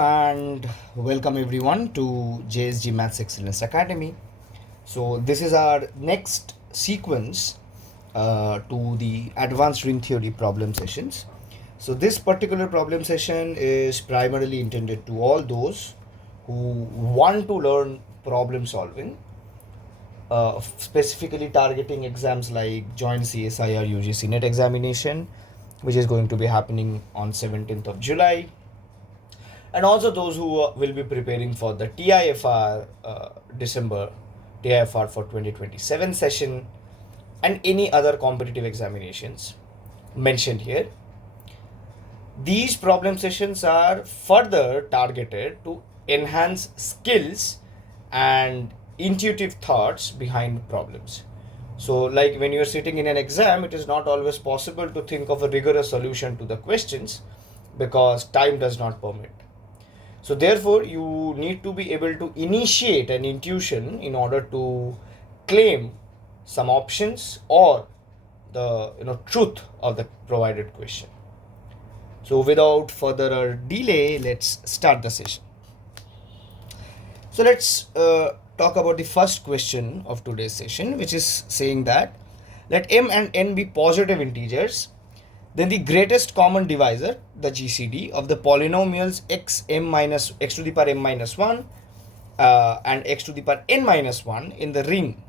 and welcome everyone to JSG Maths Excellence Academy. So this is our next sequence to the advanced ring theory problem sessions. So this particular problem session is primarily intended to all those who want to learn problem solving, specifically targeting exams like joint CSIR UGC NET examination, which is going to be happening on 17th of July. And also those who will be preparing for the TIFR December TIFR for 2027 session and any other competitive examinations mentioned here. These problem sessions are further targeted to enhance skills and intuitive thoughts behind problems. So like when you're sitting in an exam, it is not always possible to think of a rigorous solution to the questions because time does not permit. So therefore, you need to be able to initiate an intuition in order to claim some options or the truth of the provided question. So without further delay, let's start the session. So let's talk about the first question of today's session, which is saying that let m and n be positive integers. Then the greatest common divisor, the GCD, of the polynomials x to the power m minus 1 and x to the power n minus 1 in the ring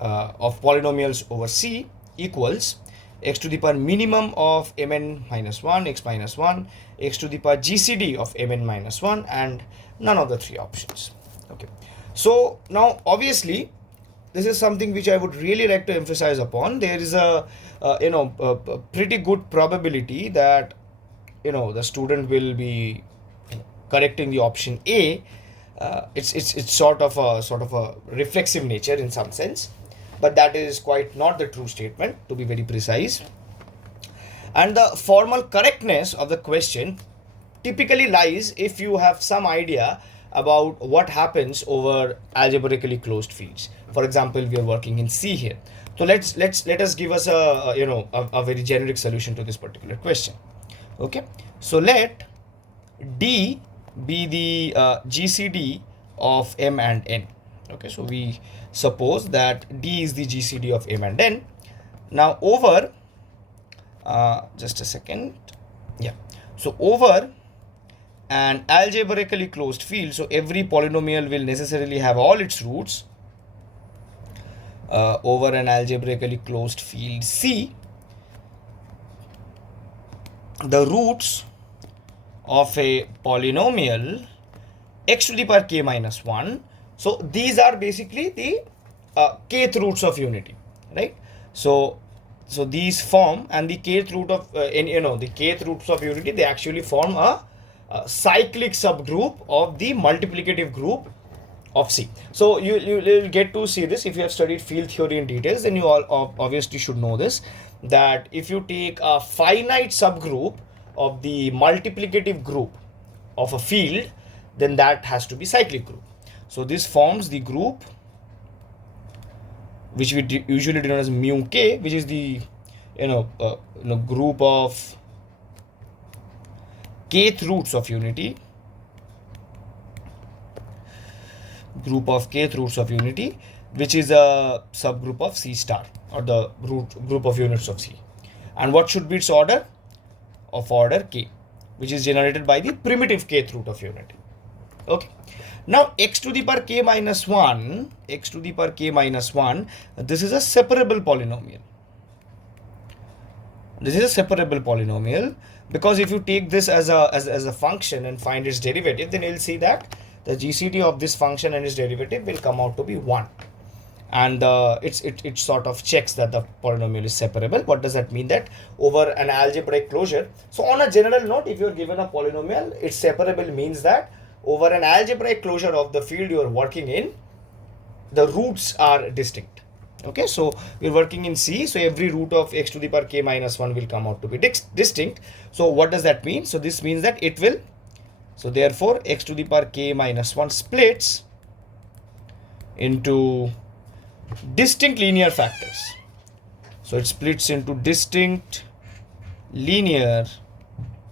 of polynomials over C equals x to the power minimum of mn minus 1, x minus 1, x to the power GCD of mn minus 1, and none of the three options. Okay. So now obviously this is something which I would really like to emphasize upon. There is a pretty good probability that the student will be correcting the option A. It's sort of a reflexive nature in some sense, but that is quite not the true statement, to be very precise. And the formal correctness of the question typically lies if you have some idea about what happens over algebraically closed fields. For example, we are working in C here. So let us give us a very generic solution to this particular question. Okay. So let D be the GCD of m and n. Okay. So we suppose that D is the GCD of m and n. Now over just a second. Yeah. So over an algebraically closed field, so every polynomial will necessarily have all its roots over an algebraically closed field C. The roots of a polynomial x to the power k minus 1. So these are basically the kth roots of unity, right? So these form, and the kth root of the kth roots of unity, they actually form a cyclic subgroup of the multiplicative group of C. So you'll get to see this if you have studied field theory in details. Then you all obviously should know this, that if you take a finite subgroup of the multiplicative group of a field, then that has to be cyclic group. So this forms the group which we usually denote as mu k, which is the group of kth roots of unity, which is a subgroup of C star, or the group of units of C. And what should be its order? Of order k, which is generated by the primitive kth root of unity. Okay. Now x to the power k minus 1, this is a separable polynomial. Because if you take this as a function and find its derivative, then you'll see that the GCD of this function and its derivative will come out to be 1. And it sort of checks that the polynomial is separable. What does that mean? That over an algebraic closure, so on a general note, if you're given a polynomial, it's separable means that over an algebraic closure of the field you're working in, the roots are distinct. Okay, so we're working in C, so every root of x to the power k minus 1 will come out to be distinct. So what does that mean? So this means that it will, so therefore x to the power k minus 1 splits into distinct linear factors. So it splits into distinct linear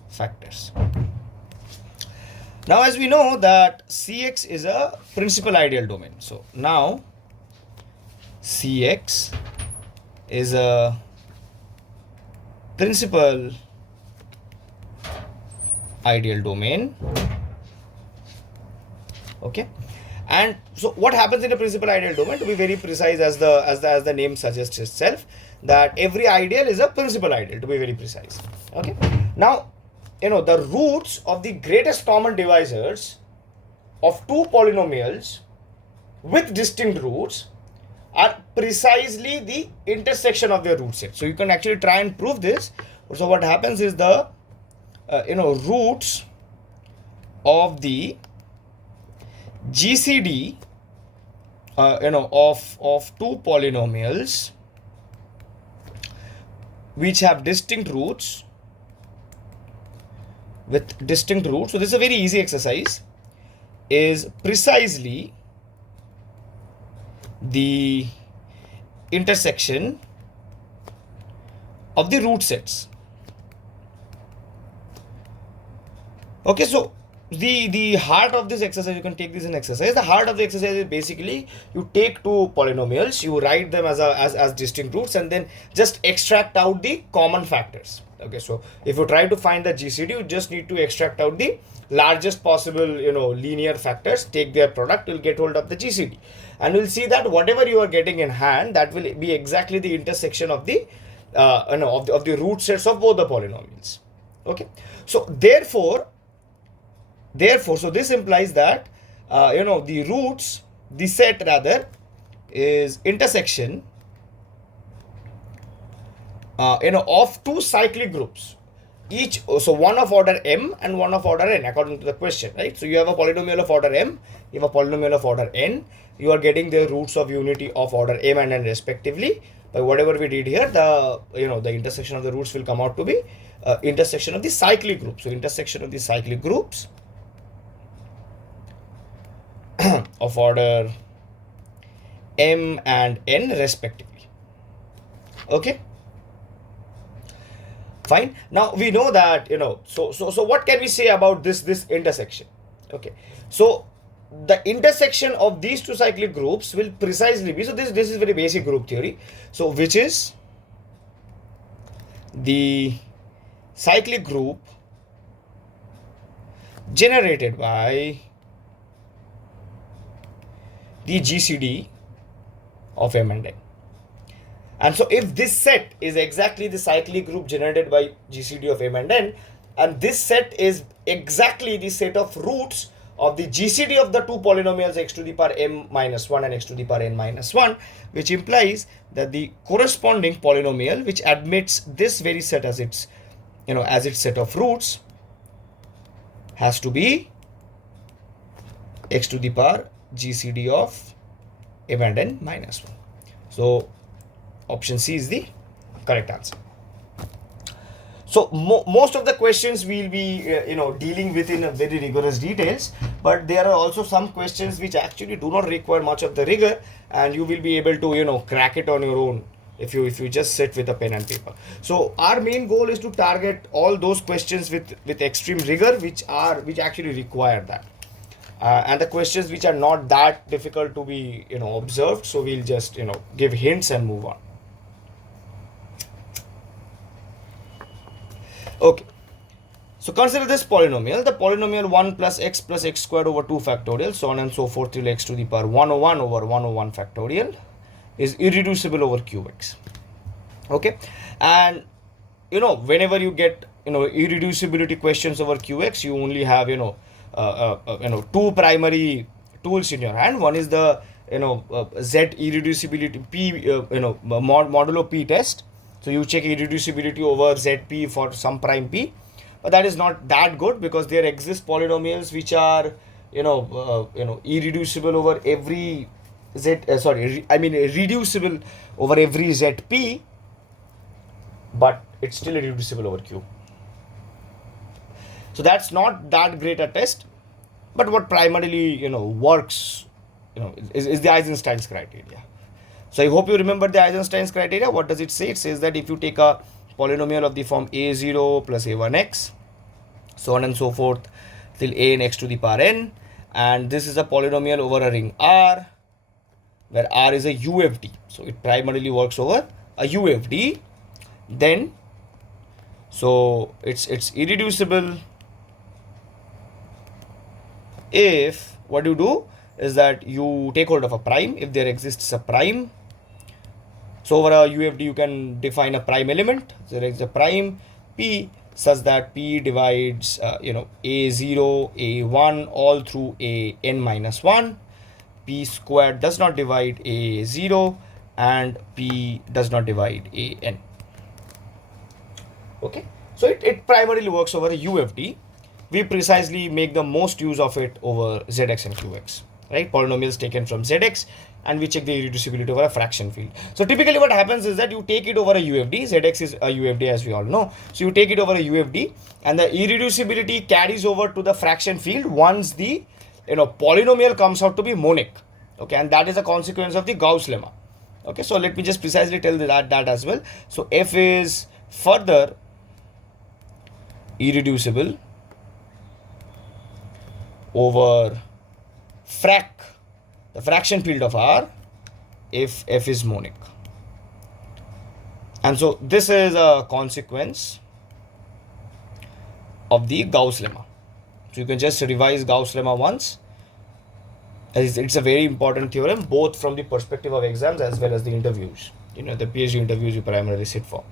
factors. Now, as we know that Cx is a principal ideal domain. So now Cx is a principal ideal domain. Okay, and so what happens in a principal ideal domain, to be very precise, as the name suggests itself, that every ideal is a principal ideal, to be very precise. Okay, now the roots of the greatest common divisors of two polynomials with distinct roots are precisely the intersection of their root set. So you can actually try and prove this. So what happens is the roots of the GCD of two polynomials which have distinct roots with distinct roots. So this is a very easy exercise, is precisely the intersection of the root sets. Okay, so the heart of this exercise, you can take this in exercise. The heart of the exercise is basically you take two polynomials, you write them as distinct roots, and then just extract out the common factors. Okay, so if you try to find the GCD, you just need to extract out the largest possible linear factors, take their product, you'll get hold of the GCD, and you'll see that whatever you are getting in hand, that will be exactly the intersection of the of the root sets of both the polynomials. Okay, so therefore, so this implies that the set rather is intersection of two cyclic groups, each, so one of order m and one of order n, according to the question, right? So you have a polynomial of order m, you have a polynomial of order n, you are getting the roots of unity of order m and n respectively. By whatever we did here, the the intersection of the roots will come out to be intersection of the cyclic groups. So intersection of the cyclic groups of order m and n respectively. Okay, fine. Now we know that so what can we say about this intersection? Okay, so the intersection of these two cyclic groups will precisely be, so this is very basic group theory, so which is the cyclic group generated by the GCD of m and n. And so if this set is exactly the cyclic group generated by GCD of m and n, and this set is exactly the set of roots of the GCD of the two polynomials x to the power m minus 1 and x to the power n minus 1, which implies that the corresponding polynomial which admits this very set as its as its set of roots has to be x to the power GCD of m and n minus 1. So option C is the correct answer. So most of the questions we'll be dealing with in a very rigorous details, but there are also some questions which actually do not require much of the rigor, and you will be able to crack it on your own if you just sit with a pen and paper. So our main goal is to target all those questions with extreme rigor which actually require that. And the questions which are not that difficult to be observed, so we'll just give hints and move on. Okay, so consider this polynomial, the polynomial 1 plus x squared over 2 factorial, so on and so forth till x to the power 101 over 101 factorial is irreducible over qx. Okay, and whenever you get irreducibility questions over qx, you only have two primary tools in your hand. One is the z irreducibility p modulo p test. So you check irreducibility over zp for some prime p, but that is not that good because there exist polynomials which are irreducible over every reducible over every zp, but it's still irreducible over q. So that's not that great a test, but what primarily works is the Eisenstein's criteria. So I hope you remember the Eisenstein's criteria. What does it say? It says that if you take a polynomial of the form a0 plus a1x, so on and so forth, till an x to the power n, and this is a polynomial over a ring R, where R is a UFD. So it primarily works over a UFD. Then, so it's irreducible if what you do is that you take hold of a prime if there exists a prime. So over a UFD you can define a prime element. So there is a prime P such that P divides A0, A1 all through an minus 1. P squared does not divide A0 and P does not divide an. Okay, so it primarily works over a UFD. We precisely make the most use of it over ZX and QX, right? Polynomials taken from ZX, and we check the irreducibility over a fraction field. So typically what happens is that you take it over a UFD. ZX is a UFD, as we all know. So you take it over a UFD, and the irreducibility carries over to the fraction field once the polynomial comes out to be monic. Okay, and that is a consequence of the Gauss lemma. Okay, so let me just precisely tell that as well. So f is further irreducible over the fraction field of R if f is monic. And so this is a consequence of the Gauss lemma. So you can just revise Gauss lemma once. It's a very important theorem, both from the perspective of exams as well as the interviews. The PhD interviews you primarily sit for.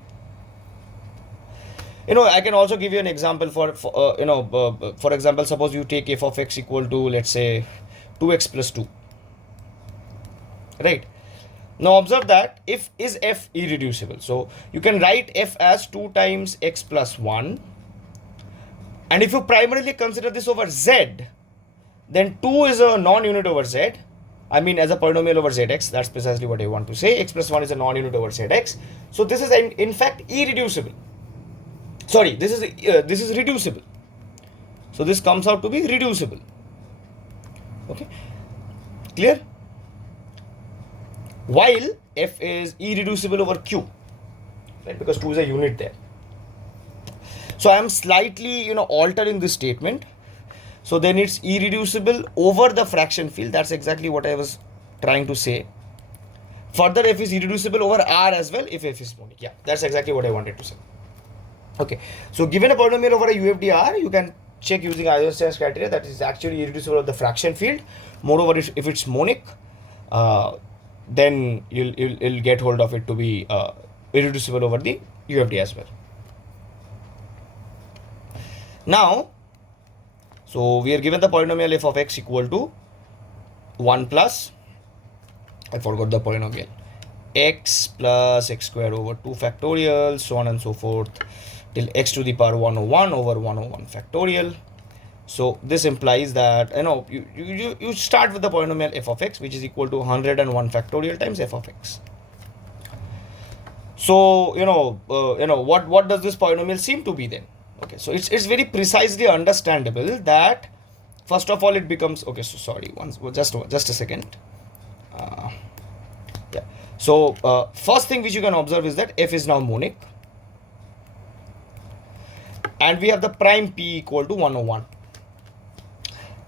I can also give you an example for example, suppose you take f of x equal to, let's say, 2x plus 2. Right? Now observe that if is f irreducible. So you can write f as 2 times x plus 1. And if you primarily consider this over z, then 2 is a non-unit over z. I mean, as a polynomial over zx. That's precisely what I want to say. X plus 1 is a non-unit over zx. So this is in fact irreducible. Sorry, this is reducible. So this comes out to be reducible. Okay, clear? While f is irreducible over q, right? Because 2 is a unit there. So I am slightly altering this statement. So then it's irreducible over the fraction field. That's exactly what I was trying to say. Further, f is irreducible over R as well if f is monic. Yeah, that's exactly what I wanted to say. Okay, so given a polynomial over a UFD R, you can check using Eisenstein's criteria that is actually irreducible of the fraction field. Moreover, if it's monic, then you'll get hold of it to be irreducible over the UFD as well. Now, so we are given the polynomial f of x equal to 1 plus, I forgot the polynomial, x plus x square over 2 factorial, so on and so forth, till x to the power 101 over 101 factorial. So this implies that you start with the polynomial f of x, which is equal to 101 factorial times f of x. So what does this polynomial seem to be then? Okay, so it's very precisely understandable that first of all it becomes, okay, so sorry, just a second. Yeah, so first thing which you can observe is that f is now monic, and we have the prime p equal to 101.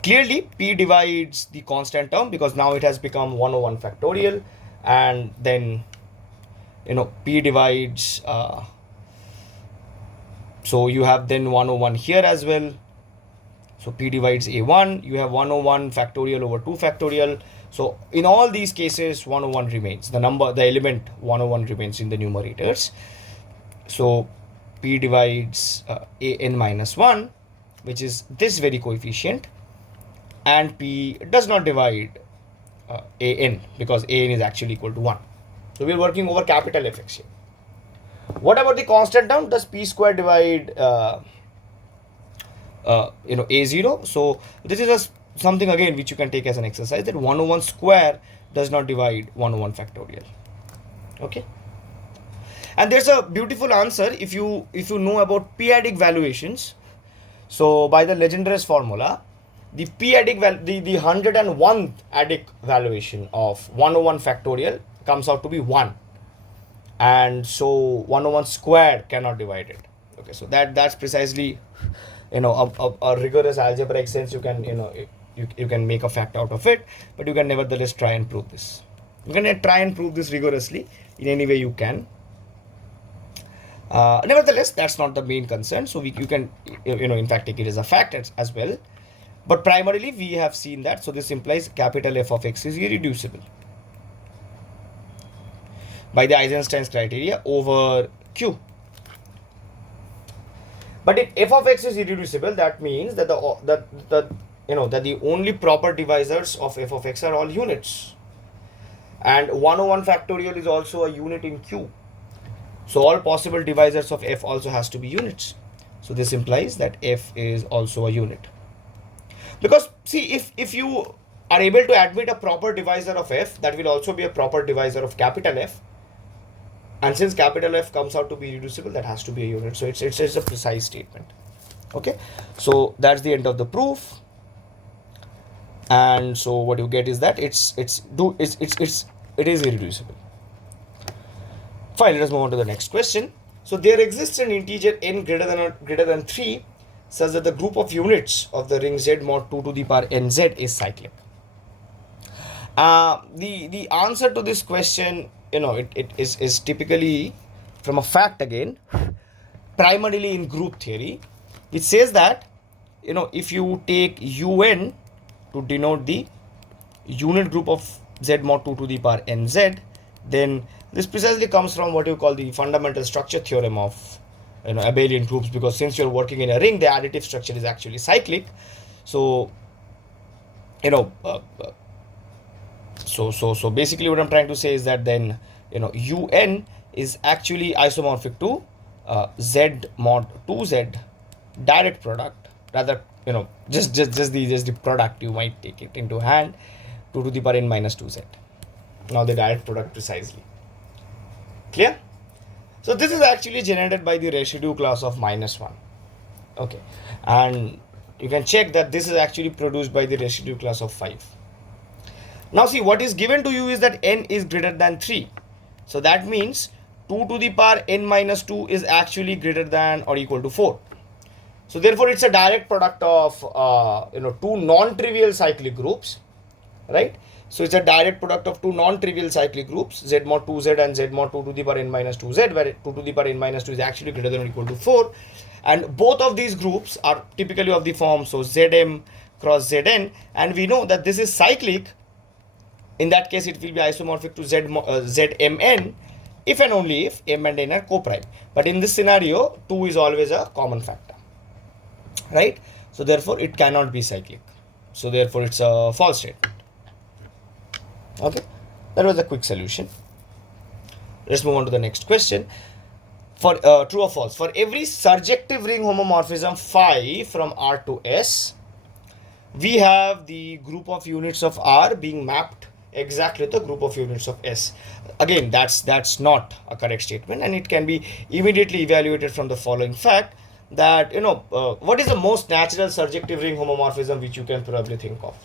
Clearly p divides the constant term because now it has become 101 factorial, and then p divides so you have then 101 here as well. So p divides a1, you have 101 factorial over 2 factorial. So in all these cases 101 remains, the element 101 remains in the numerators. So p divides an minus 1, which is this very coefficient, and p does not divide an because an is actually equal to 1. So we are working over capital Fx here. What about the constant term? Does p square divide a0? So this is something again which you can take as an exercise, that 101 square does not divide 101 factorial. Okay, and there's a beautiful answer if you know about p-adic valuations. So by the legendary formula, the p-adic the 101th adic valuation of 101 factorial comes out to be 1, and so 101 squared cannot divide it. Okay, so that's precisely a rigorous algebraic sense, you can you can make a fact out of it, but you can nevertheless try and prove this. You can try and prove this rigorously in any way you can. Nevertheless, that's not the main concern. So you can in fact take it as a fact as well. But primarily we have seen that. So this implies capital F of X is irreducible by the Eisenstein's criteria over Q. But if F of X is irreducible, that means that the only proper divisors of F of X are all units. And 101 factorial is also a unit in Q. So all possible divisors of F also has to be units. So this implies that F is also a unit. Because see, if you are able to admit a proper divisor of F, that will also be a proper divisor of capital F. And since capital F comes out to be irreducible, that has to be a unit. So it's a precise statement. Okay. So that's the end of the proof. And so what you get is that it is irreducible. Fine, let us move on to the next question. So there exists an integer n greater than 3 such that the group of units of the ring Z mod 2 to the power nz is cyclic. The answer to this question, it is typically from a fact again, primarily in group theory, which says that, if you take un to denote the unit group of Z mod 2 to the power nz, then this precisely comes from what you call the fundamental structure theorem of abelian groups, because since you're working in a ring, the additive structure is actually cyclic. So so basically what I'm trying to say is that then un is actually isomorphic to Z mod 2Z direct product, rather just the product, you might take it into hand, 2 to the power n minus 2Z. Now the direct product precisely. Clear? So this is actually generated by the residue class of -1. Okay. And you can check that this is actually produced by the residue class of 5. Now see, what is given to you is that n is greater than 3. So that means 2 to the power n minus 2 is actually greater than or equal to 4. So therefore it's a direct product of two non-trivial cyclic groups, right? So it's a direct product of two non-trivial cyclic groups, Z mod 2Z and Z mod 2 to the power n minus 2Z, where 2 to the power n minus 2 is actually greater than or equal to 4. And both of these groups are typically of the form, so Zm cross Zn, and we know that this is cyclic. In that case, it will be isomorphic to Zmn if and only if m and n are co-prime. But in this scenario, 2 is always a common factor, right? So therefore, it cannot be cyclic. So therefore, it's a false statement. Okay, that was a quick solution. Let's move on to the next question. For true or false, for every surjective ring homomorphism phi from R to S, we have the group of units of R being mapped exactly the group of units of S. Again, that's not a correct statement, and it can be immediately evaluated from the following fact that what is the most natural surjective ring homomorphism which you can probably think of?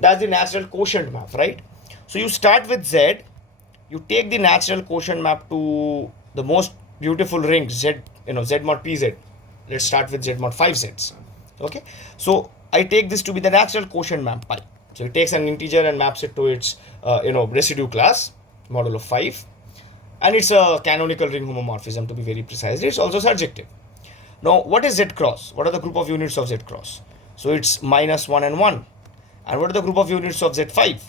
That's the natural quotient map, right? So you start with Z, you take the natural quotient map to the most beautiful ring Z, Z mod PZ. Let's start with Z mod 5Zs. Okay, so I take this to be the natural quotient map pi. So it takes an integer and maps it to its residue class, model of 5, and it's a canonical ring homomorphism to be very precise. It's also surjective. Now, what is Z cross? What are the group of units of Z cross? So it's -1 and 1. And what are the group of units of Z5?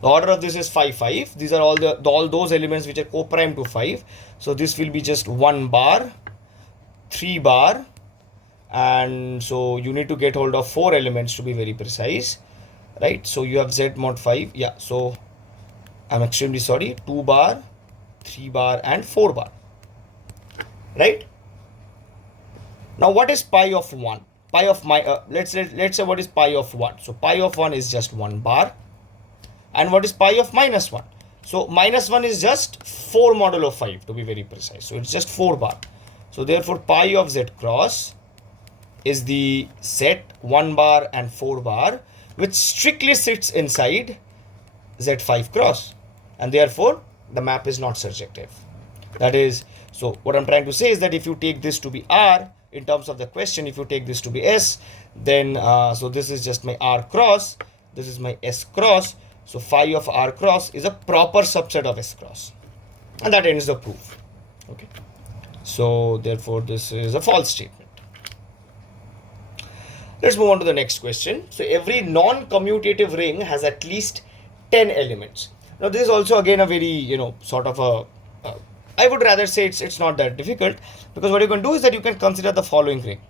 The order of this is 5, 5. These are all those elements which are co-prime to 5. So this will be just 1 bar, 3 bar, and so you need to get hold of 4 elements to be very precise, right? So you have Z mod 5. Yeah, so I'm extremely sorry. 2 bar, 3 bar, and 4 bar, right? Now what is pi of 1? Pi of let's say what is pi of 1? So pi of 1 is just 1 bar. And what is pi of -1? So -1 is just 4 modulo 5 to be very precise. So it's just 4 bar. So therefore pi of Z cross is the set 1 bar and 4 bar, which strictly sits inside Z5 cross. And therefore the map is not surjective. That is, so what I'm trying to say is that if you take this to be R, in terms of the question, if you take this to be S, then so this is just my R cross, this is my S cross. So phi of R cross is a proper subset of S cross, and that ends the proof. Okay, so therefore this is a false statement. Let's move on to the next question. So every non-commutative ring has at least 10 elements. Now this is also again a very, sort of a, I would rather say it's not that difficult, because what you can do is that you can consider the following ring.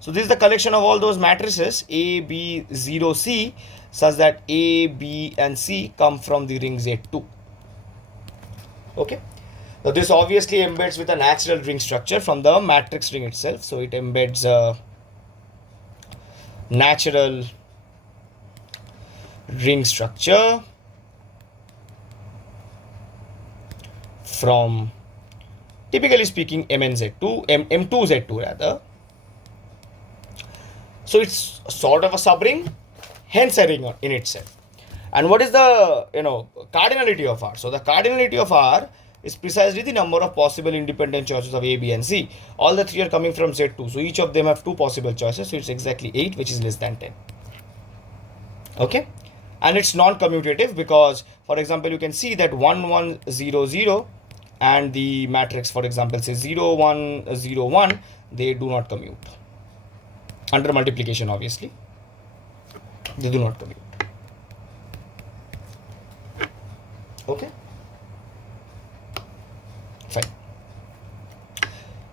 So this is the collection of all those matrices A, B, 0, C, such that A, B and C come from the ring Z2. Okay. Now this obviously embeds with a natural ring structure from the matrix ring itself. So it embeds a natural ring structure from, typically speaking, MnZ2, M2Z2 rather. So it's sort of a subring, hence a ring in itself. And what is the cardinality of R? So the cardinality of R is precisely the number of possible independent choices of A, B and C. All the three are coming from Z2. So each of them have two possible choices. So it's exactly 8, which is less than 10. Okay. And it's non-commutative because, for example, you can see that 1, 1, 0, 0 and the matrix, for example, say 0, 1, 0, 1, they do not commute. Under multiplication, obviously, they do not commute. Okay. Fine.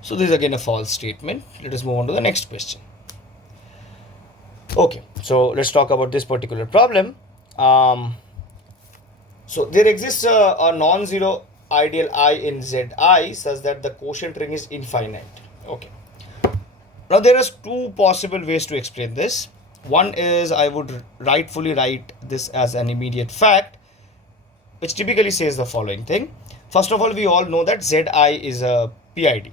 So this is again a false statement. Let us move on to the next question. Okay, so let's talk about this particular problem. So there exists a non-zero ideal I in Zi such that the quotient ring is infinite. Okay. Now there are two possible ways to explain this. One is I would rightfully write this as an immediate fact, which typically says the following thing. First of all, we all know that Zi is a PID.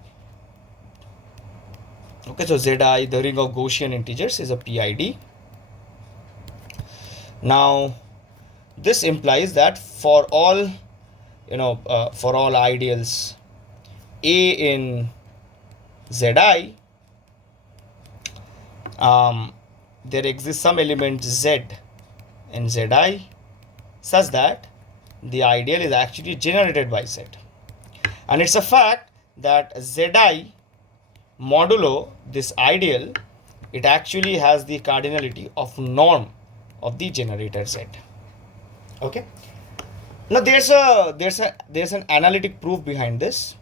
Okay, so Zi, the ring of Gaussian integers, is a PID. Now, this implies that for all, for all ideals A in Zi, there exists some element Z in Zi such that the ideal is actually generated by Z. And it's a fact that Zi modulo this ideal, it actually has the cardinality of norm of the generator Z. Okay. Now there's an analytic proof behind this.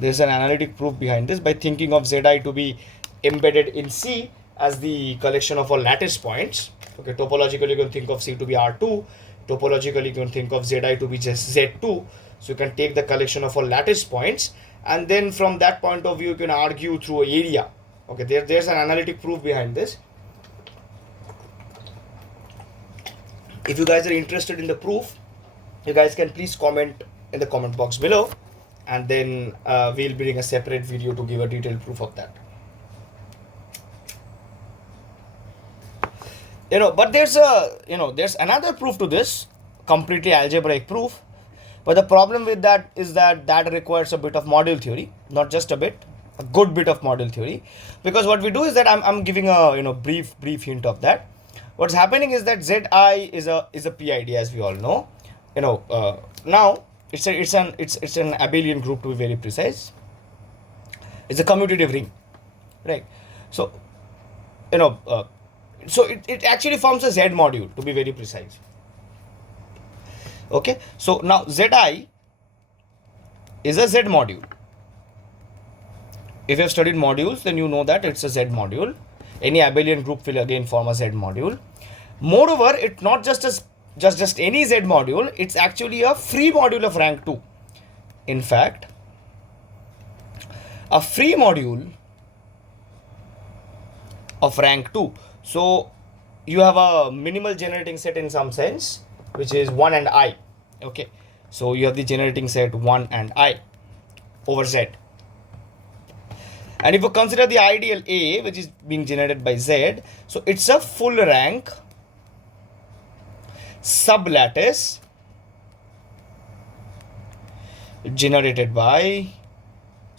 There's an analytic proof behind this by thinking of Zi to be embedded in C as the collection of all lattice points. Okay, topologically you can think of C to be R2. Topologically you can think of Zi to be just Z2. So you can take the collection of all lattice points, and then from that point of view you can argue through an area. Okay, there's an analytic proof behind this. If you guys are interested in the proof, you guys can please comment in the comment box below, and then we'll bring a separate video to give a detailed proof of that. But there's another proof to this, completely algebraic proof. But the problem with that is that requires a bit of module theory, not just a bit, a good bit of module theory. Because what we do is that I'm giving a brief hint of that. What's happening is that Zi is a PID, as we all know. Now it's an abelian group, to be very precise. It's a commutative ring, right? So so it actually forms a Z module, to be very precise. Okay, so now Zi is a Z module. If you have studied modules, then you know that it's a Z module. Any abelian group will again form a Z module. Moreover, it's not just any Z module, it's actually a free module of rank 2. In fact, a free module of rank 2. So you have a minimal generating set in some sense, which is 1 and I. Okay, so you have the generating set 1 and I over Z. And if you consider the ideal A, which is being generated by Z, so it's a full rank sublattice generated by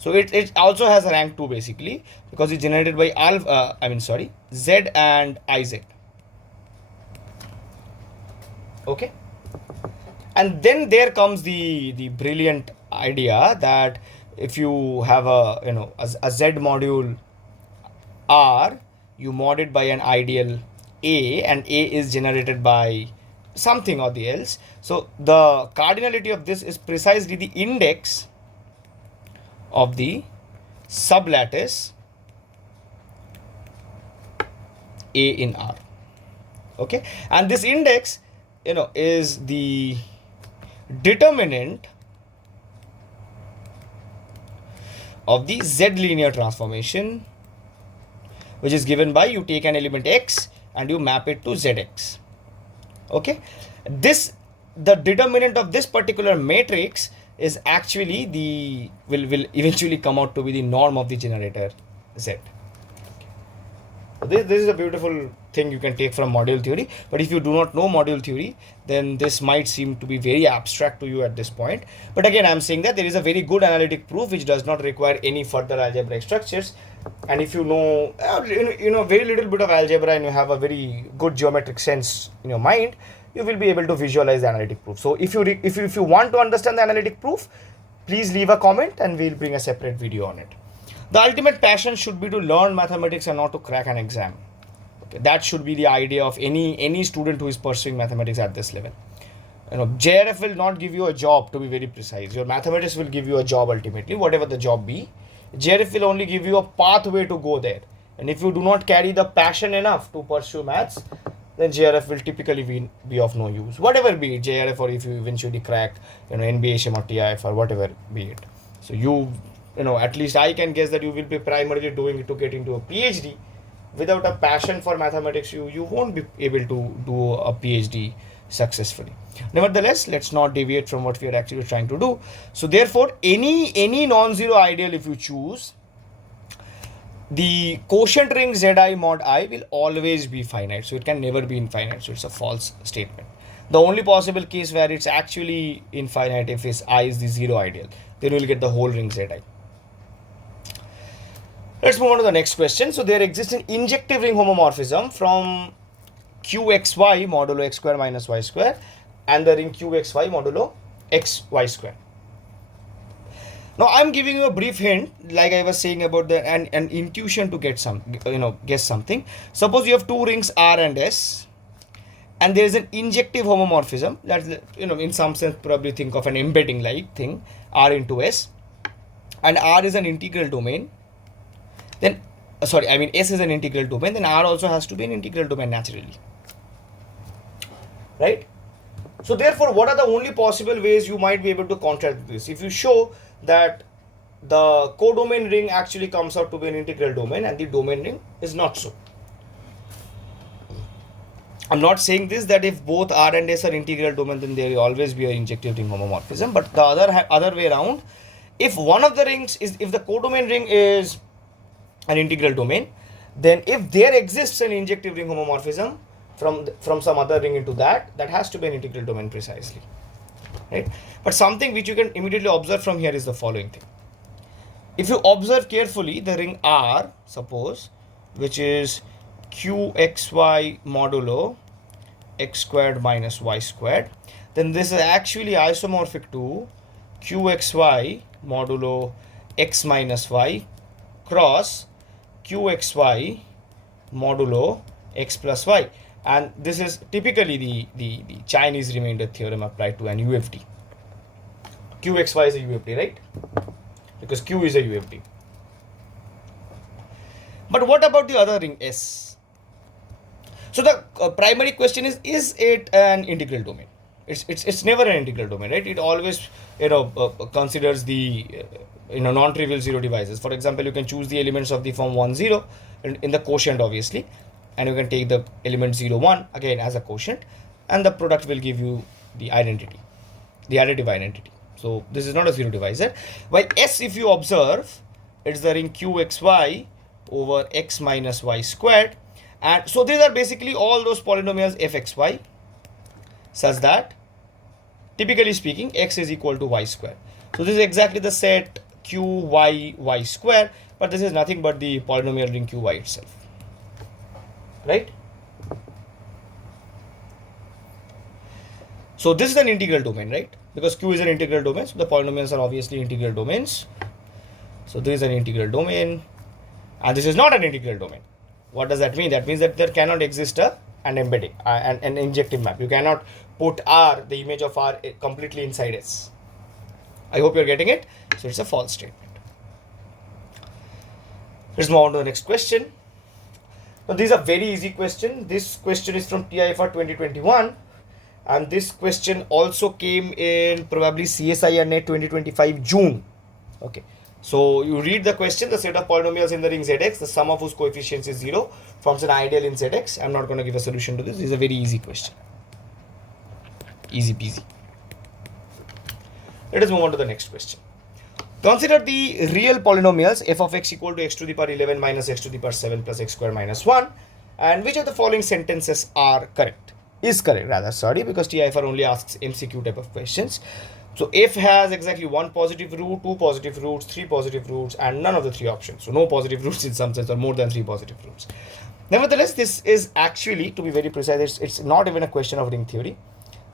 So it also has a rank 2 basically, because it's generated by Z and IZ. Okay. And then there comes the brilliant idea that if you have a Z module R, you mod it by an ideal A, and A is generated by something or the else. So the cardinality of this is precisely the index of the sublattice A in R. Okay, and this index is the determinant of the Z linear transformation, which is given by you take an element X and you map it to ZX. Okay, the determinant of this particular matrix is actually will eventually come out to be the norm of the generator Z. This is a beautiful thing you can take from module theory, but if you do not know module theory, then this might seem to be very abstract to you at this point. But again, I'm saying that there is a very good analytic proof which does not require any further algebraic structures. And if you know very little bit of algebra and you have a very good geometric sense in your mind, you will be able to visualize the analytic proof. So if you want to understand the analytic proof, please leave a comment and we'll bring a separate video on it. The ultimate passion should be to learn mathematics and not to crack an exam. Okay, that should be the idea of any student who is pursuing mathematics at this level. JRF will not give you a job, to be very precise. Your mathematics will give you a job ultimately, whatever the job be. JRF will only give you a pathway to go there. And if you do not carry the passion enough to pursue maths, then JRF will typically be of no use. Whatever be it, JRF, or if you eventually crack NBHM or TIFR, whatever be it. So at least I can guess that you will be primarily doing it to get into a PhD. Without a passion for mathematics, you won't be able to do a PhD successfully. Nevertheless, let's not deviate from what we are actually trying to do. So therefore, any non-zero ideal, if you choose, the quotient ring Zi mod I will always be finite. So it can never be infinite. So it's a false statement. The only possible case where it's actually infinite if I is the zero ideal, then we'll get the whole ring Zi. Let's move on to the next question. So there exists an injective ring homomorphism from QXY modulo x square minus y square and the ring QXY modulo xy square. Now I'm giving you a brief hint, like I was saying about an intuition to guess something. Suppose you have two rings R and S, and there is an injective homomorphism. That's in some sense probably think of an embedding like thing, R into S, and R is an integral domain. Then S is an integral domain, then R also has to be an integral domain naturally. Right? So therefore, what are the only possible ways you might be able to contrast this? If you show that the codomain ring actually comes out to be an integral domain and the domain ring is not so. I'm not saying this that if both R and S are integral domain, then there will always be an injective ring homomorphism. But the other way around, if one of the rings if the codomain ring is an integral domain, then if there exists an injective ring homomorphism from some other ring into that has to be an integral domain precisely, right? But something which you can immediately observe from here is the following thing. If you observe carefully the ring R, suppose, which is QXY modulo x squared minus y squared, then this is actually isomorphic to QXY modulo x minus y cross QXY modulo x plus y. And this is typically the Chinese remainder theorem applied to an UFD. QXY is a UFD, right? Because Q is a UFD. But what about the other ring S? So the primary question is it an integral domain? It's never an integral domain, right? It always considers the non-trivial zero divisors. For example, you can choose the elements of the form 1 0 in the quotient obviously, and you can take the element 0 1 again as a quotient, and the product will give you the identity, the additive identity. So this is not a zero divisor. While S, if you observe, it's the ring QXY over x minus y squared. And so these are basically all those polynomials fxy such that typically speaking x is equal to y square. So this is exactly the set QY square, but this is nothing but the polynomial ring QY itself, right? So this is an integral domain, right? Because Q is an integral domain, so the polynomials are obviously integral domains. So this is an integral domain, and this is not an integral domain. What does that mean? That means that there cannot exist an embedding, an injective map. You cannot put R, the image of R, completely inside S. I hope you're getting it. So it's a false statement. Let's move on to the next question. Now these are very easy question. This question is from TIFR 2021. And this question also came in probably CSIR NET 2025 June. Okay. So you read the question, the set of polynomials in the ring Zx, the sum of whose coefficients is 0, forms an ideal in Zx. I'm not going to give a solution to this. This is a very easy question. Easy peasy. Let us move on to the next question. Consider the real polynomials f of x equal to x to the power 11 minus x to the power 7 plus x square minus 1. And which of the following sentences are correct? Is correct rather, sorry, because TIFR only asks MCQ type of questions. So f has exactly 1 positive root, 2 positive roots, 3 positive roots, and none of the 3 options. So no positive roots in some sense, or more than 3 positive roots. Nevertheless, this is actually, to be very precise, it's not even a question of ring theory.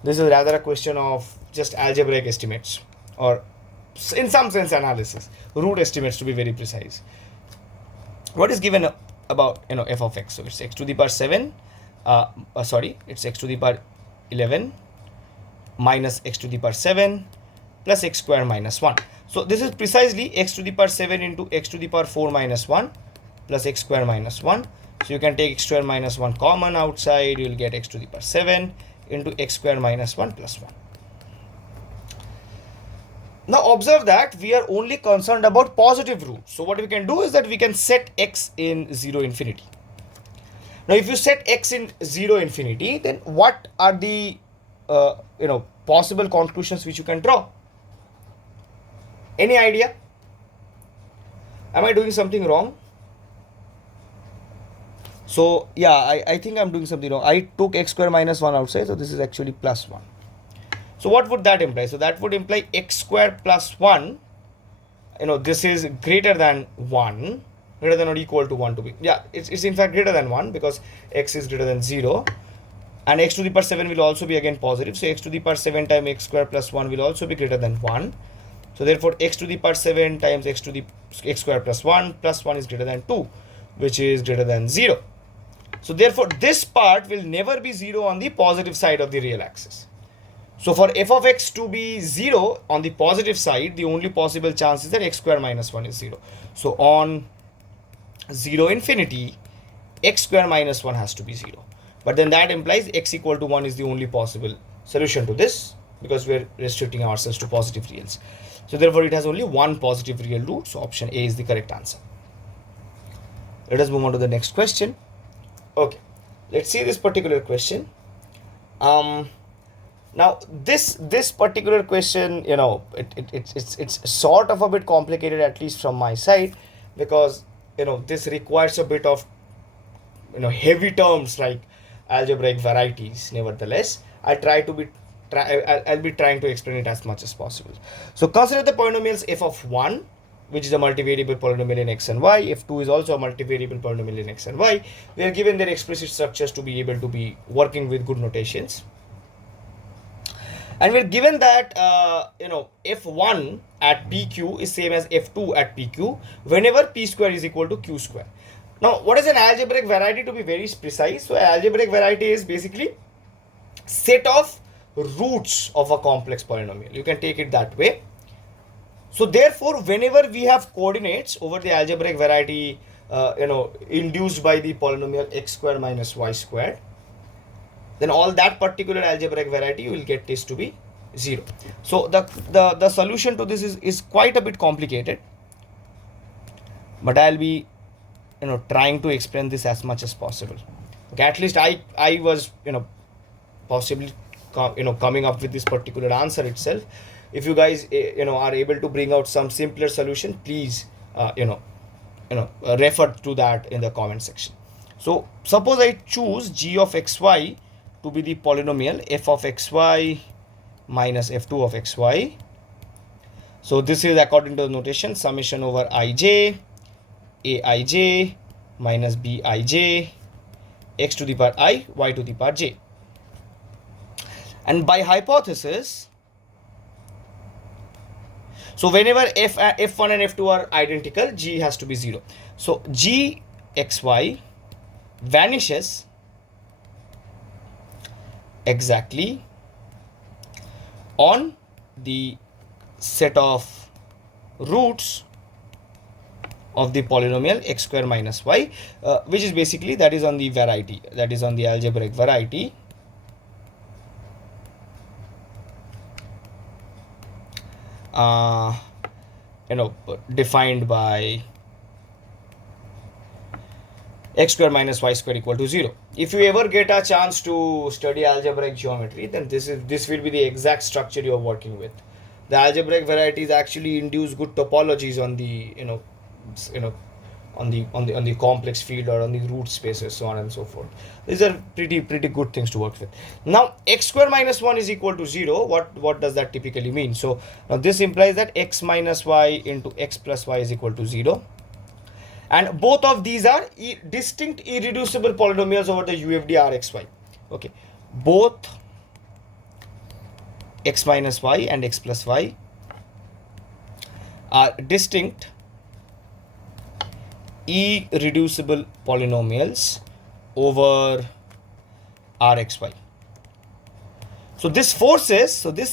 This is rather a question of just algebraic estimates, or in some sense analysis, root estimates to be very precise. What is given about f of x? So it's x to the power 7. It's x to the power 11 minus x to the power 7 plus x square minus 1. So this is precisely x to the power 7 into x to the power 4 minus 1 plus x square minus 1. So you can take x square minus 1 common outside, you will get x to the power 7 into x square minus 1 plus 1. Now observe that we are only concerned about positive roots. So what we can do is that we can set x in 0 infinity. Now if you set x in 0 infinity, then what are the possible conclusions which you can draw? Any idea? Am I doing something wrong? So yeah, I think I'm doing something wrong. I took x square minus 1 outside, so this is actually plus 1. So what would that imply? So that would imply x square plus 1, this is greater than 1, greater than or equal to 1 to be. Yeah, it's in fact greater than 1 because x is greater than 0. And x to the power 7 will also be again positive. So x to the power 7 times x square plus 1 will also be greater than 1. So therefore x to the power 7 times x to the x square plus 1 is greater than 2, which is greater than 0. So therefore this part will never be 0 on the positive side of the real axis. So for f of x to be 0 on the positive side, the only possible chance is that x square minus 1 is 0. So on 0 infinity, x square minus 1 has to be 0. But then that implies x equal to 1 is the only possible solution to this, because we are restricting ourselves to positive reals. So therefore it has only one positive real root. So option A is the correct answer. Let us move on to the next question. Okay, let's see this particular question. Now this particular question, it's sort of a bit complicated, at least from my side, because this requires a bit of heavy terms like algebraic varieties. Nevertheless, I'll be trying to explain it as much as possible. So consider the polynomials f of 1, which is a multivariable polynomial in x and y. f2 is also a multivariable polynomial in x and y. We are given their explicit structures to be able to be working with good notations. And we're given that f1 at pq is same as f2 at pq whenever p square is equal to q square. Now, what is an algebraic variety, to be very precise? So algebraic variety is basically set of roots of a complex polynomial. You can take it that way. So therefore, whenever we have coordinates over the algebraic variety, induced by the polynomial x square minus y squared, then all that particular algebraic variety you will get this to be 0. So the solution to this is quite a bit complicated, but I'll be trying to explain this as much as possible. Okay, at least I was possibly coming up with this particular answer itself. If you guys are able to bring out some simpler solution, please refer to that in the comment section. So suppose I choose g of xy to be the polynomial f of xy minus f2 of xy. So this is according to the notation summation over ij, aij minus bij, x to the power I, y to the power j. And by hypothesis, so whenever f1 and f2 are identical, g has to be 0. So gxy vanishes exactly on the set of roots of the polynomial x square minus y, which is basically, that is on the variety, that is on the algebraic variety defined by x square minus y square equal to 0. If you ever get a chance to study algebraic geometry, then this will be the exact structure you are working with. The algebraic varieties actually induce good topologies on the on the complex field or on the root spaces, so on and so forth. These are pretty good things to work with. Now x square minus 1 is equal to 0. What does that typically mean? So now this implies that x minus y into x plus y is equal to 0. And both of these are distinct irreducible polynomials over the UFD Rxy. Okay, both x minus y and x plus y are distinct irreducible polynomials over Rxy. So this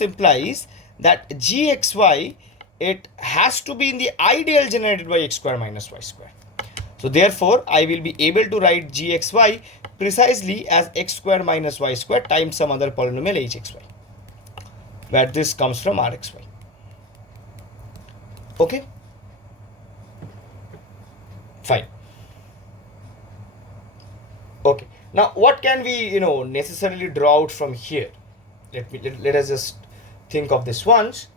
implies that gxy, it has to be in the ideal generated by x square minus y square. So therefore, I will be able to write gxy precisely as x square minus y square times some other polynomial hxy, where this comes from Rxy. Okay, fine. Okay, now what can we necessarily draw out from here? Let us just think of this once.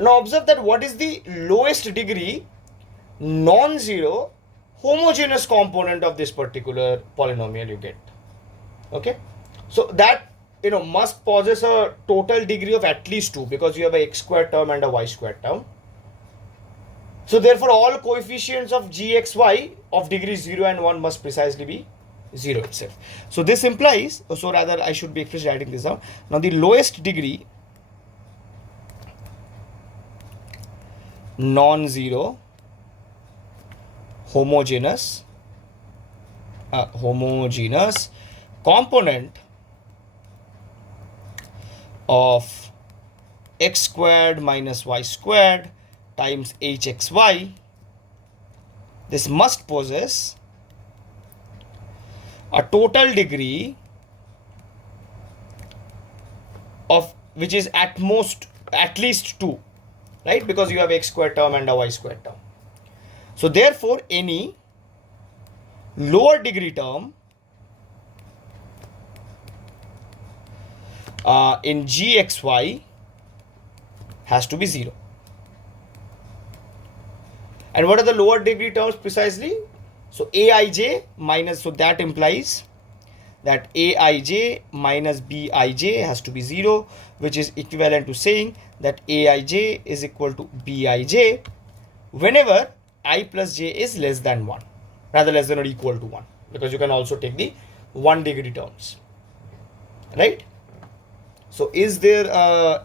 Now observe that what is the lowest degree non-zero homogeneous component of this particular polynomial you get. Okay, so that must possess a total degree of at least 2, because you have a x square term and a y square term. So therefore all coefficients of gxy of degree 0 and 1 must precisely be 0 itself. So this implies, so rather I should be actually writing this down. Now the lowest degree non-zero homogeneous component of x squared minus y squared times hxy, this must possess a total degree of which is at least 2, right? Because you have x square term and a y square term. So therefore any lower degree term in gxy has to be 0. And what are the lower degree terms precisely? So aij minus, so that implies that aij minus bij has to be 0, which is equivalent to saying that aij is equal to bij whenever I plus j is less than 1, rather less than or equal to 1, because you can also take the 1 degree terms, right? So is there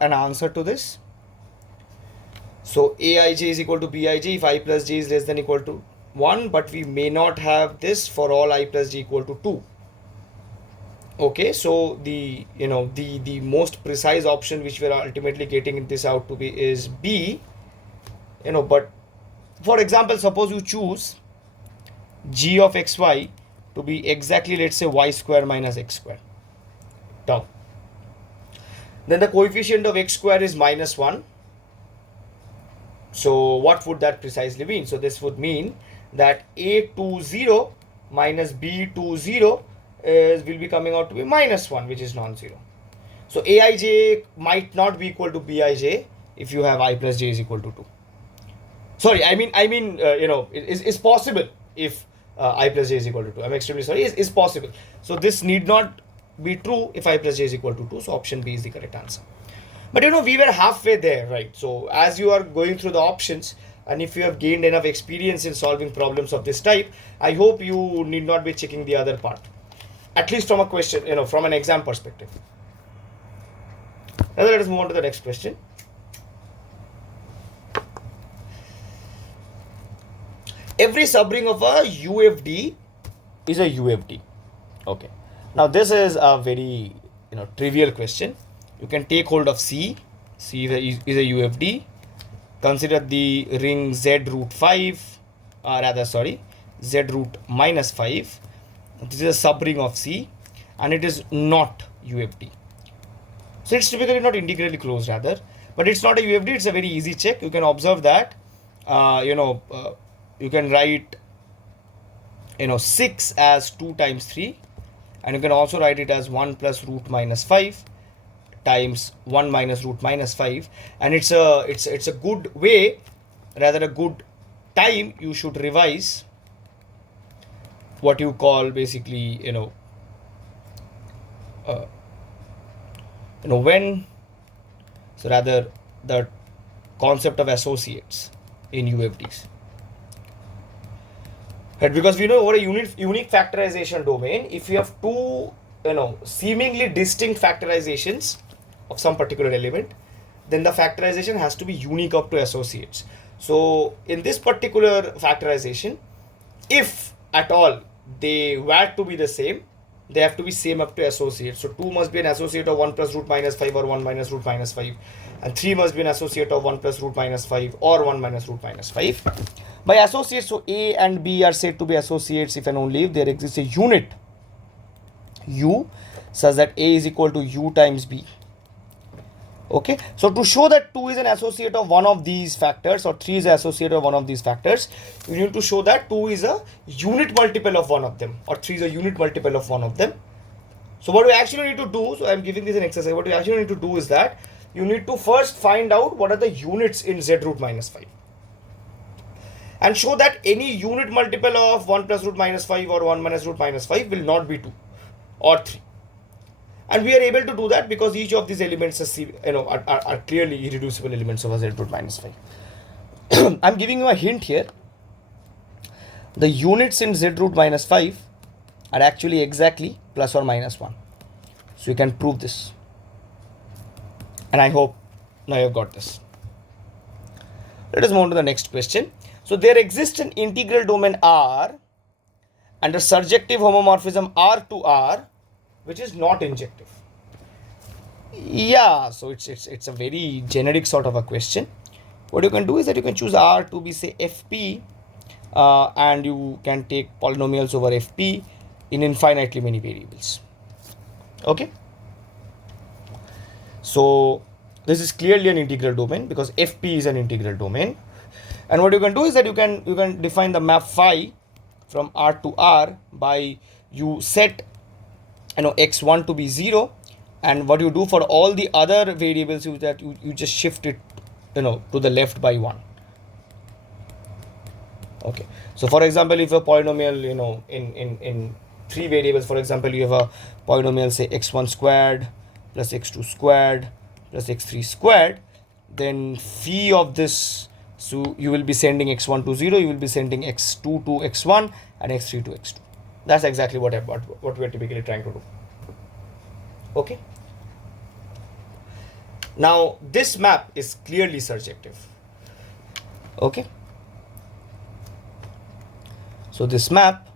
an answer to this? So aij is equal to bij if I plus j is less than or equal to 1, but we may not have this for all I plus j equal to 2. Okay, so the most precise option which we are ultimately getting this out to be is B, but for example, suppose you choose g of xy to be exactly, let's say, y square minus x square term. Then the coefficient of x square is minus 1. So what would that precisely mean? So this would mean that a20 minus b20 will be coming out to be minus 1, which is non-zero. So aij might not be equal to bij if you have I plus j is equal to 2. Sorry, I mean, it's possible if I plus j is equal to 2. I'm extremely sorry, it's possible. So this need not be true if I plus j is equal to 2. So option B is the correct answer. But we were halfway there, right? So as you are going through the options, and if you have gained enough experience in solving problems of this type, I hope you need not be checking the other part, at least from a question, from an exam perspective. Now let us move on to the next question. Every subring of a UFD is a UFD. Okay. Now this is a very trivial question. You can take hold of C. C is a UFD. Consider the ring Z root 5, Z root minus 5. This is a subring of C, and it is not UFD. So it's typically not integrally closed rather, but it's not a UFD. It's a very easy check. You can observe that, you can write, 6 as 2 times 3, and you can also write it as 1 plus root minus 5 times 1 minus root minus 5, and it's a good way, rather a good time you should revise what you call basically when, so rather the concept of associates in UFDs, right? Because we know over a unique factorization domain, if you have two seemingly distinct factorizations of some particular element, then the factorization has to be unique up to associates. So in this particular factorization, if at all they were to be the same, they have to be same up to associates. So 2 must be an associate of 1 plus root minus 5 or 1 minus root minus 5, and 3 must be an associate of 1 plus root minus 5 or 1 minus root minus 5. By associates, so A and B are said to be associates if and only if there exists a unit U such that A is equal to U times B. Okay, so to show that 2 is an associate of one of these factors or 3 is an associate of one of these factors, you need to show that 2 is a unit multiple of one of them or 3 is a unit multiple of one of them. So what we actually need to do, so I'm giving this an exercise, what you actually need to do is that you need to first find out what are the units in Z root minus 5 and show that any unit multiple of 1 plus root minus 5 or 1 minus root minus 5 will not be 2 or 3. And we are able to do that because each of these elements are clearly irreducible elements of a Z root minus 5. I'm giving you a hint here. The units in Z root minus 5 are actually exactly plus or minus 1. So you can prove this. And I hope now you've got this. Let us move on to the next question. So there exists an integral domain R and a surjective homomorphism R to R, which is not injective. Yeah, so it's a very generic sort of a question. What you can do is that you can choose R to be say FP, and you can take polynomials over FP in infinitely many variables. Okay, so this is clearly an integral domain because FP is an integral domain. And what you can do is that you can define the map phi from R to R by you set x1 to be 0, and what you do for all the other variables is that you just shift it to the left by 1. Okay, so for example, if a polynomial in 3 variables, for example, you have a polynomial say x1 squared plus x2 squared plus x3 squared, then phi of this, so you will be sending x1 to 0, you will be sending x2 to x1 and x3 to x2. That's exactly what we're typically trying to do. Okay. Now this map is clearly surjective. Okay. So this map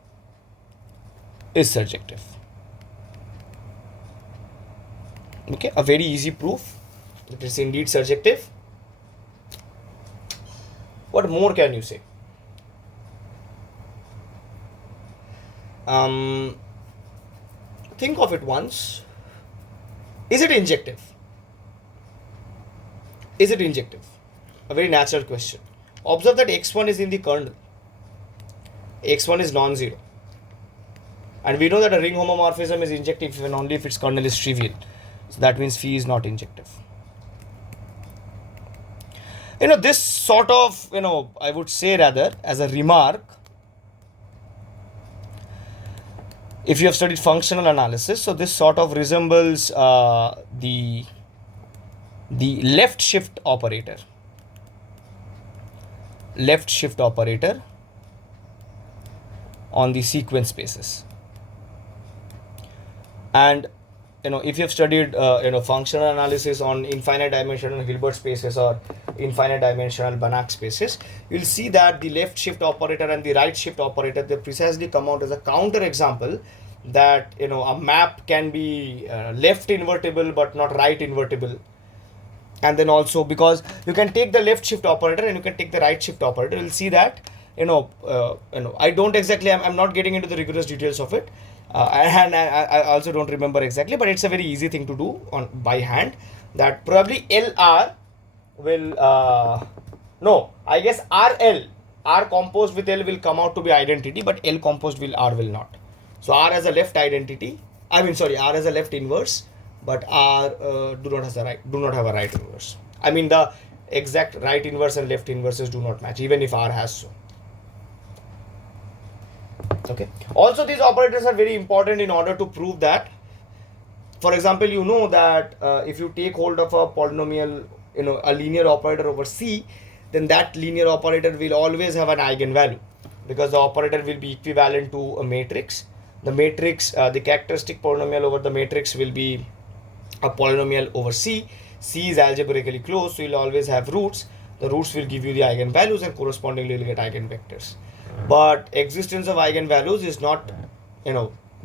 is surjective. Okay, a very easy proof that it's indeed surjective. What more can you say? Think of it once. Is it injective? Is it injective? A very natural question. Observe that x1 is in the kernel. x1 is non-zero. And we know that a ring homomorphism is injective if and only if its kernel is trivial. So that means phi is not injective. This sort of, I would say rather as a remark, if you have studied functional analysis, so this sort of resembles the the left shift operator on the sequence spaces. And if you've studied functional analysis on infinite dimensional Hilbert spaces or infinite dimensional Banach spaces, you'll see that the left shift operator and the right shift operator, they precisely come out as a counter example that a map can be left invertible but not right invertible. And then also, because you can take the left shift operator and you can take the right shift operator, you'll see that I don't exactly, I'm not getting into the rigorous details of it, and I also don't remember exactly, but it's a very easy thing to do by hand. That probably LR will no, I guess R composed with L will come out to be identity, but L composed with R will not. So R as a left identity, R as a left inverse, but R do not have a right inverse. I mean, the exact right inverse and left inverses do not match, even if R has so. Okay. Also, these operators are very important in order to prove that. For example, you know that if you take hold of a polynomial, a linear operator over C, then that linear operator will always have an eigenvalue, because the operator will be equivalent to a matrix. The matrix, the characteristic polynomial over the matrix will be a polynomial over C. C is algebraically closed, so you'll always have roots. The roots will give you the eigenvalues, and correspondingly you'll get eigenvectors. But existence of eigenvalues is not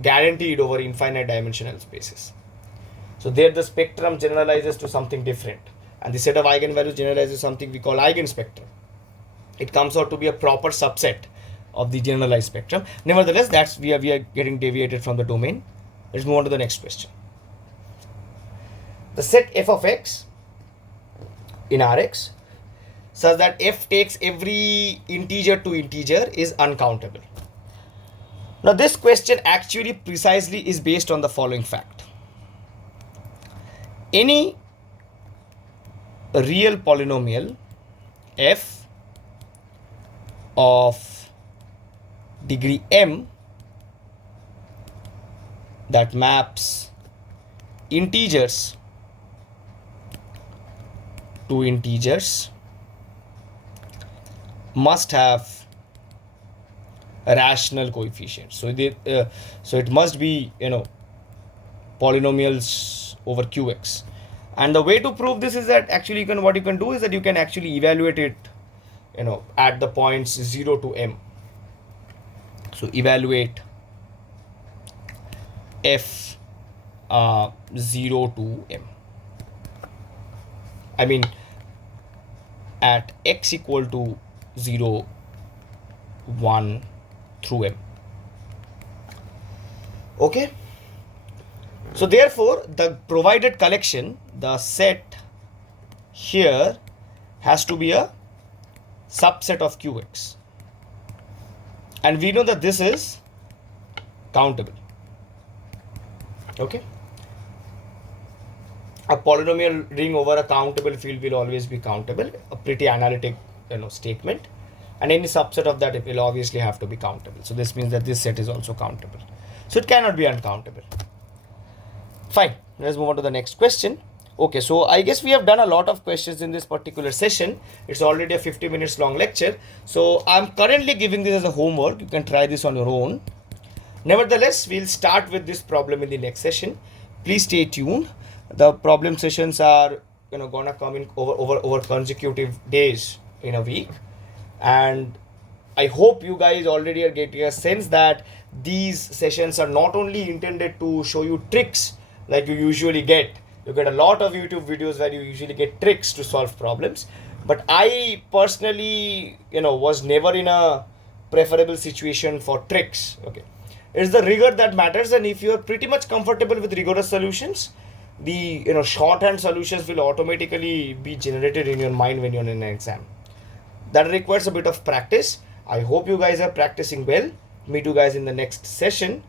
guaranteed over infinite dimensional spaces. So there the spectrum generalizes to something different, and the set of eigenvalues generalizes something we call eigenspectrum. It comes out to be a proper subset of the generalized spectrum. Nevertheless, we are getting deviated from the domain. Let's move on to the next question. The set f of x in Rx such that f takes every integer to integer is uncountable. Now this question actually precisely is based on the following fact. Any real polynomial f of degree m that maps integers to integers must have a rational coefficient. So it must be polynomials over QX. And the way to prove this is that actually what you can do is that you can actually evaluate it at the points 0 to m. So evaluate f 0 to m. I mean at x equal to 0, 1 through m. Okay. So therefore, the provided collection, the set here, has to be a subset of QX. And we know that this is countable. Okay. A polynomial ring over a countable field will always be countable, a pretty analytic statement, and any subset of that, it will obviously have to be countable. So this means that this set is also countable. So it cannot be uncountable. Fine, let's move on to the next question. Okay, so I guess we have done a lot of questions in this particular session. It's already a 50 minutes long lecture. So I'm currently giving this as a homework. You can try this on your own. Nevertheless, we'll start with this problem in the next session. Please stay tuned. The problem sessions are gonna come in over consecutive days in a week, and I hope you guys already are getting a sense that these sessions are not only intended to show you tricks like you usually get. You get a lot of YouTube videos where you usually get tricks to solve problems, but I personally was never in a preferable situation for tricks. Okay, it's the rigor that matters, and if you are pretty much comfortable with rigorous solutions, the shorthand solutions will automatically be generated in your mind when you're in an exam. That requires a bit of practice. I hope you guys are practicing well. Meet you guys in the next session.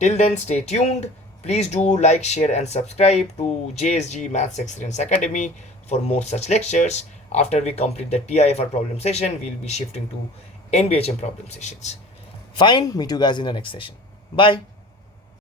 Till then, stay tuned. Please do like, share and subscribe to JSG Maths Excellence Academy for more such lectures. After we complete the TIFR problem session, we'll be shifting to NBHM problem sessions. Fine, meet you guys in the next session. Bye.